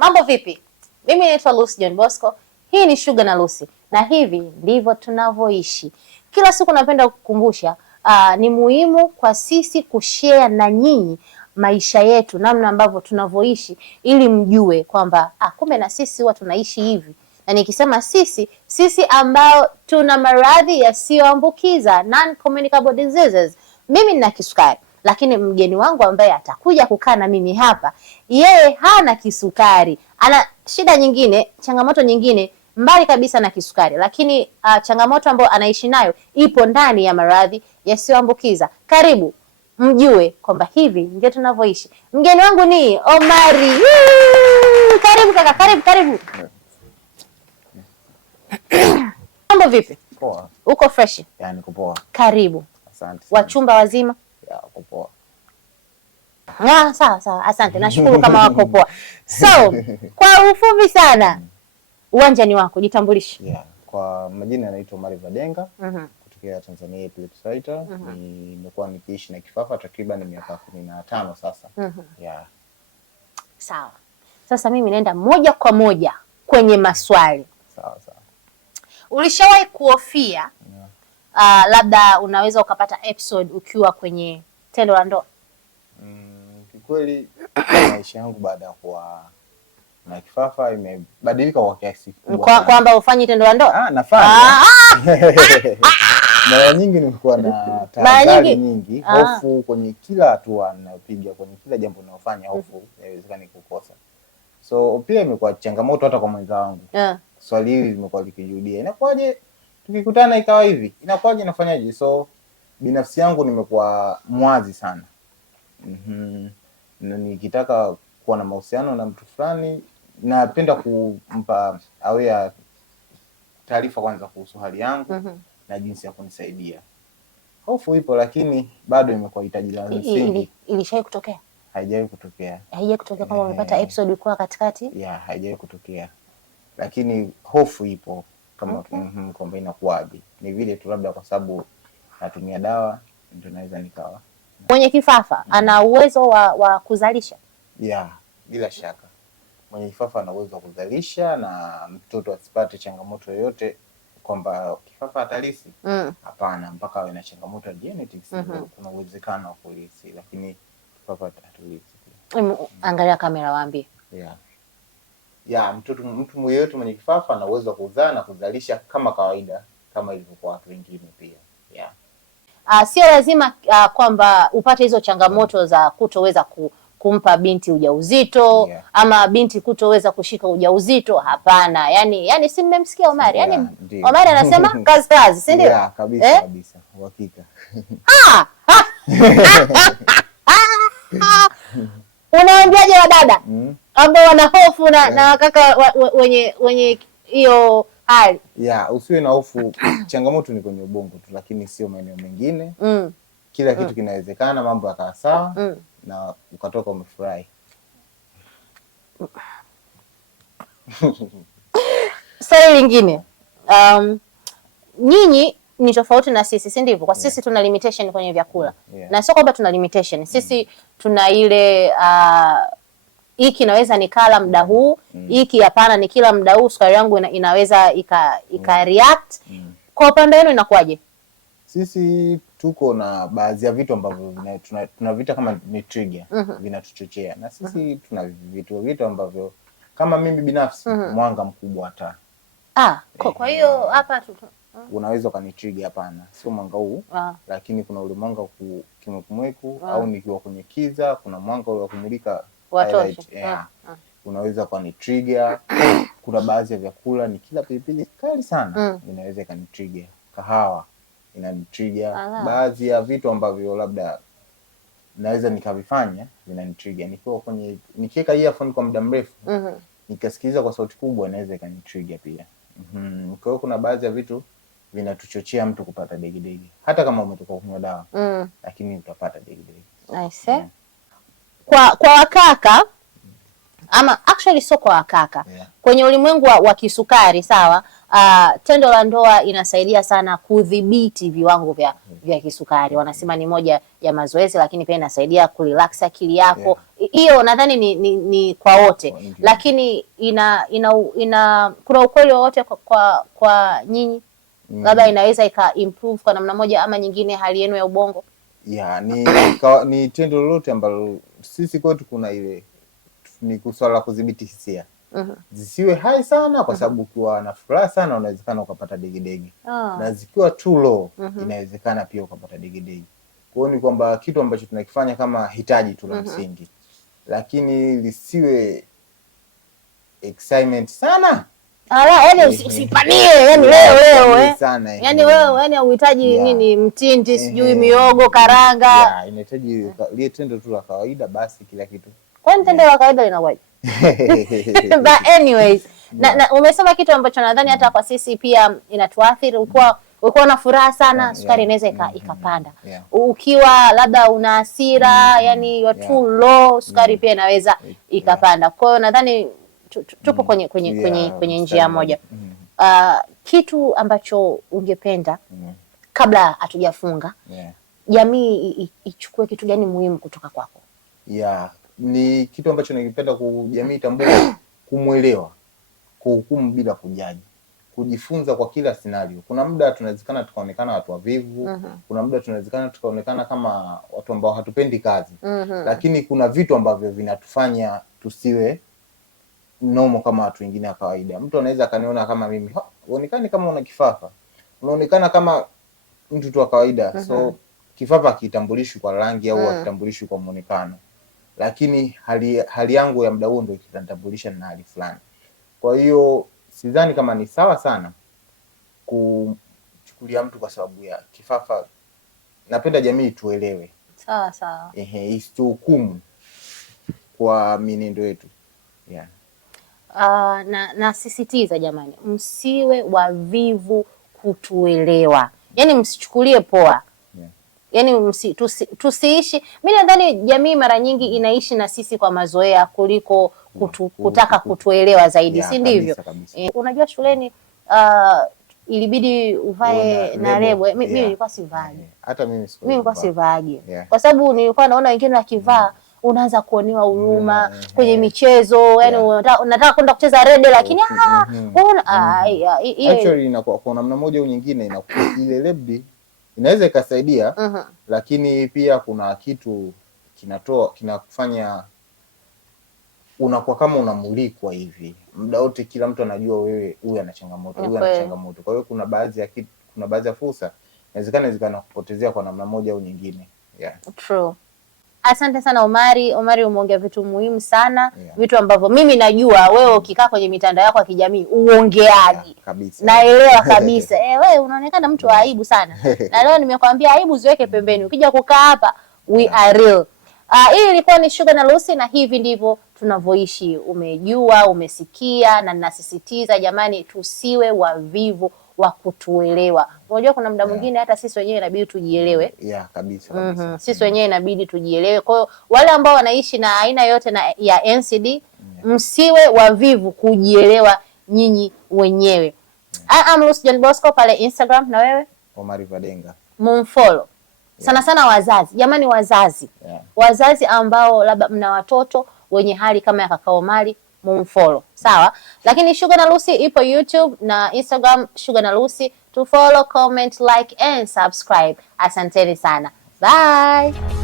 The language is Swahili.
Mambo vipi? Mimi naitwa Lucy John Bosco. Hii ni Sugar na Lucy. Na hivi ndivyo tunavyoishi. Kila siku napenda kukumbusha ni muhimu kwa sisi kushare na nyinyi maisha yetu, namna ambavyo tunavyoishi, ili mjue kwamba kumbe na sisi huwa tunaishi hivi. Na nikisema sisi ambao tuna maradhi yasiyoambukiza, non communicable diseases. Mimi nina kisukari, lakini mgeni wangu ambaye atakuja kukaa na mimi hapa, yeye hana kisukari. Ana shida nyingine, changamoto nyingine mbali kabisa na kisukari, lakini changamoto ambayo anaishi nayo ipo ndani ya maradhi yasiyoambukiza. Karibu mjue kwamba hivi ndio tunavyoishi. Mgeni wangu ni Omari. Karibu kaka, karibu. Mambo vipi? Poa. Uko fresh? Ya, niko poa. Karibu. Asante. Wachumba wazima? Ya, uko poa. Sawa. Asante. Nashukuru kama wako poa. So, kwa ufupi sana, uwanja ni wako, jitambulishe. Yeah. Kwa majina anaitwa Omari Vadenga. Kutokea Tanzania, epilepsy writer. Nimekuwa nikiishi na kifafa takriban miaka 15 sasa. Yeah. Sawa. Sasa mimi naenda moja kwa moja kwenye maswali. Sawa. Ulishawahi kuhofia labda unaweza ukapata episode ukiwa kwenye tendo la ndoa? Kikweli maisha yangu baada ya kuwa na kifafa imebadilika kwa kiasi kikubwa. Kwamba ufanye tendo la ndoa? Nafanya. Mara nyingi nimekuwa na tahadhari nyingi, hofu kwenye kila hatua ninayopiga, kwenye kila jambo ninalofanya, hofu inawezekana kukosa. So pia imekuwa changamoto hata kwa mwenza wangu. Swali hili limekuwa likijirudia. Inakuwaje tukikutana ikawa hivi? Inakuwaje nafanyaje? So binafsi yangu nimekuwa mwazi sana. Nikitaka kuwa na mahusiano na mtu fulani, napenda kumpa aware taarifa kwanza kuhusu hali yangu na jinsi ya kunisaidia. Hofu ipo, lakini bado imekuwa hitaji la msingi. Ilishawahi kutokea? Haijawahi kutokea. Haijawahi kutokea kama umepata episode kwa katikati? Yeah, haijawahi kutokea. Lakini hofu ipo kama kwamba inakuwaje. Ni vile tu labda kwa sababu natumia dawa ndio naweza nikawa. Mwenye kifafa ana uwezo wa kuzalisha? Yeah, bila shaka. Mwenye kifafa ana uwezo wa kuzalisha na mtoto asipate changamoto yoyote kwamba kifafa atalisi. Hapana, mpaka awe na changamoto ya genetics kuna uwezekano wa kulisi, lakini kifafa hatulisi. Angalia kamera, waambie. Yeah, mtu yeyote mwenye kifafa ana uwezo wa kuzaa na kuzalisha kama kawaida, kama ilivyo kwa watu wengine pia. Yeah. Sio lazima kwamba upate hizo changamoto za kutoweza kumpa binti ujauzito, ama binti kutoweza kushika ujauzito. Hapana. Yani si mmemsikia Omari? Yani Omari anasema kazi, si ndio? Yeah, kabisa. Uhakika. Unaambiaje wadada ambao wana hofu na kaka wenye hiyo hali? Yeah, usiwe na hofu. Changamoto ni kwenye ubongo tu, lakini sio maeneo mengine. Kila kitu kinawezekana, mambo yakawa sawa na ukatoka umefurahi. Swali lingine, nyinyi ni tofauti na sisi, si ndivyo? Kwa sisi tuna limitation kwenye vyakula. Na sio kwamba tuna limitation. Sisi tuna ile hiki naweza nikala muda huu, hiki hapana ni kila muda huu, sukari yangu inaweza ika react. Kwa upande wenu inakuwaje? Sisi tuko na baadhi ya vitu ambavyo tunaviita kama ni trigger, vinatuchochea. Na sisi tuna vitu ambavyo kama mimi binafsi mwanga mkubwa hata. Kwa hiyo hapa unaweza kanitrigger, hapana. Sio mwanga huu, lakini kuna ule mwanga kimwekumweku au nikiwa kwenye kiza, kuna mwanga ule wa kumulika watoto. Unaweza kanitrigger. Kuna baadhi ya vyakula ni kila pilipili kali sana, inaweza kanitrigger. Kahawa inanitrigger. Baadhi ya vitu ambavyo labda naweza nikavifanya vinanitrigger. Nikiweka earphone kwa muda mrefu, nikasikiliza kwa sauti kubwa, inaweza ikanitrigger pia. Kwa hiyo kuna baadhi ya vitu vinatuchochea mtu kupata degedege. Hata kama umetoka kunywa dawa, lakini utapata degedege. Nice. Kwa wakaka, ama actually sio kwa wakaka. Kwenye ulimwengu wa kisukari, sawa, tendo la ndoa inasaidia sana kudhibiti viwango vya kisukari. Wanasema ni moja ya mazoezi, lakini pia inasaidia kurelax akili yako. Hiyo nadhani ni kwa wote, lakini kuna ukweli wowote kwa nyinyi? Labda inaweza improve kwa namna moja ama nyingine hali yenu ya ubongo? Ni tendo lolote ambalo sisi kwetu kuna ile ni kuswala la kudhibiti hisia. Zisiwe high sana kwa sababu ukiwa na furaha sana unawezekana ukapata degedege. Na zikiwa too low inawezekana pia ukapata degedege. Kwa hiyo ni kwamba kitu ambacho tunakifanya kama hitaji tu la msingi. Lakini lisiwe excitement sana. Yani usipanie, yani leo sana. Yani wewe yani uhitaji nini mtindi sijui miogo karanga. Inahitaji ile tendo tu la kawaida basi kila kitu. Kwani tendo la kawaida linakuwaje? But anyways, na umesema kitu ambacho nadhani hata kwa sisi pia inatuathiri. Ukiwa na furaha sana, sukari inaweza ikapanda. Ukiwa labda una hasira, yani you're too low, sukari pia inaweza ikapanda. Kwa hiyo nadhani tupo kwenye njia moja. Kitu ambacho ungependa kabla hatujafunga, jamii ichukue kitu gani muhimu kutoka kwako? Ni kitu ambacho ningependa jamii tambue, kumwelewa, kuhukumu bila kujaji, kujifunza kwa kila scenario. Kuna muda tunawezekana tukaonekana watu wavivu, kuna muda tunawezekana tukaonekana kama watu ambao hatupendi kazi, lakini kuna vitu ambavyo vinatufanya tusiwe normal kama watu wengine wa kawaida. Mtu anaweza kaniona kama mimi, uonekane kama una kifafa, unaonekana kama mtu tu wa kawaida. So kifafa kitambulishwi kwa rangi au kitambulishwi kwa muonekano, lakini hali yangu ya muda huo ndio ikitambulisha na hali fulani. Kwa hiyo sidhani kama ni sawa sana kuchukulia mtu kwa sababu ya kifafa. Napenda jamii tuelewe. Sawa. Isituhukumu kwa mienendo yetu. Nasisitiza jamani, msiwe wavivu kutuelewa. Yani msichukulie poa. Yani tusiishi. Mimi nadhani jamii mara nyingi inaishi na sisi kwa mazoea kuliko kutaka kutuelewa zaidi, si ndivyo? Unajua shuleni ilibidi uvae na lebo. Mimi nilikuwa sivagi. Hata mimi nilikuwa sivagi. Kwa sababu nilikuwa naona wengine wakivaa unaanza kuonewa huruma kwenye michezo. Yani unataka kwenda kucheza rede lakini actually inakuwa kwa namna moja au nyingine inakuwa ile lebdi inaweza ikasaidia, lakini pia kuna kitu kinakufanya unakuwa kama unamulikwa hivi muda wote. Kila mtu anajua wewe huyu ana changamoto, huyu ana changamoto. Kwa hiyo kuna baadhi ya fursa inawezekana zikanakupotezea kwa namna moja au nyingine. True. Asante sana Omari. Umeongea vitu muhimu sana, vitu ambavyo mimi najua wewe ukikaa kwenye mitandao yako ya kijamii uongeaji. Naelewa kabisa. Wewe unaonekana mtu wa aibu sana. Na leo nimekwambia aibu ziweke pembeni. Ukija kukaa hapa we are real. Hii ilikuwa ni Sugar na Lucy, na hivi ndivyo tunavyoishi. Umejua, umesikia, na ninasisitiza jamani, tusiwe wavivu wa kutuelewa. Unajua kuna muda mwingine hata sisi wenyewe inabidi tujielewe. Kabisa. Sisi wenyewe inabidi tujielewe. Kwa hiyo wale ambao wanaishi na aina yote ya NCD, msiwe wavivu kujielewa nyinyi wenyewe. I am Lucy John Bosco pale Instagram, na wewe? Omari Vadenga. Mumfollow. Sana sana wazazi. Jamani wazazi. Wazazi ambao labda mna watoto wenye hali kama ya kaka Omari, mumfollow. Sawa? Lakini Sugar na Lucy ipo YouTube na Instagram, Sugar na Lucy. To follow, comment, like and subscribe. Asanteni sana. Bye.